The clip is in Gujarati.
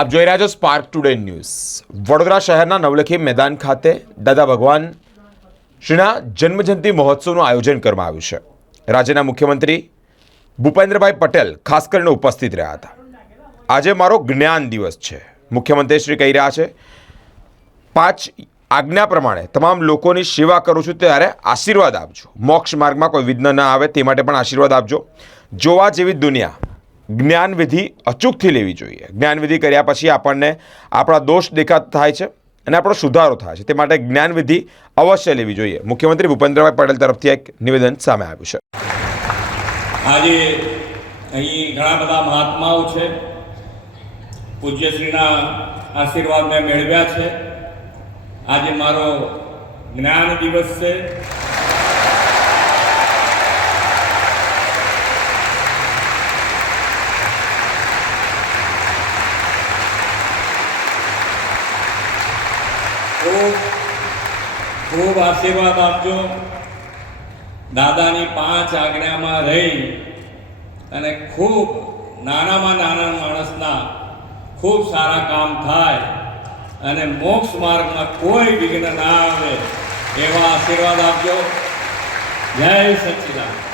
આપ જોઈ રહ્યા છો સ્પાર્ક ટુડે ન્યૂઝ। વડોદરા શહેરના નવલખી મેદાન ખાતે દાદા ભગવાન શ્રીના જન્મજયંતિ મહોત્સવનું આયોજન કરવામાં આવ્યું છે। રાજ્યના મુખ્યમંત્રી ભૂપેન્દ્રભાઈ પટેલ ખાસ કરીને ઉપસ્થિત રહ્યા હતા। આજે મારો જ્ઞાન દિવસ છે। મુખ્યમંત્રી શ્રી કહી રહ્યા છે 5 આજ્ઞા પ્રમાણે તમામ લોકોની સેવા કરું છું ત્યારે આશીર્વાદ આપજો। મોક્ષ માર્ગમાં કોઈ વિઘ્ન ન આવે તે માટે પણ આશીર્વાદ આપજો। જોવા જેવી દુનિયા જ્ઞાન વિધિ અચૂકથી લેવી જોઈએ। જ્ઞાન વિધિ કર્યા પછી આપણને આપણા દોષ દેખાતા થાય છે અને આપણો સુધારો થાય છે, તે માટે જ્ઞાન વિધિ અવશ્ય લેવી જોઈએ। મુખ્યમંત્રી ભૂપેન્દ્રભાઈ પટેલ તરફથી એક નિવેદન સામે આવ્યું છે। આજે અહીં ઘણા બધા મહાત્માઓ છે, પૂજ્યશ્રીના આશીર્વાદ મેં મેળવ્યા છે। આજે મારો જ્ઞાન દિવસ છે। ખૂબ આશીર્વાદ આપજો। દાદાની 5 આજ્ઞામાં રહી અને ખૂબ નાનામાં નાના માણસના ખૂબ સારા કામ થાય અને મોક્ષ માર્ગમાં કોઈ વિઘ્ન ના આવે એવા આશીર્વાદ આપજો। જય સચ્ચિદાનંદ।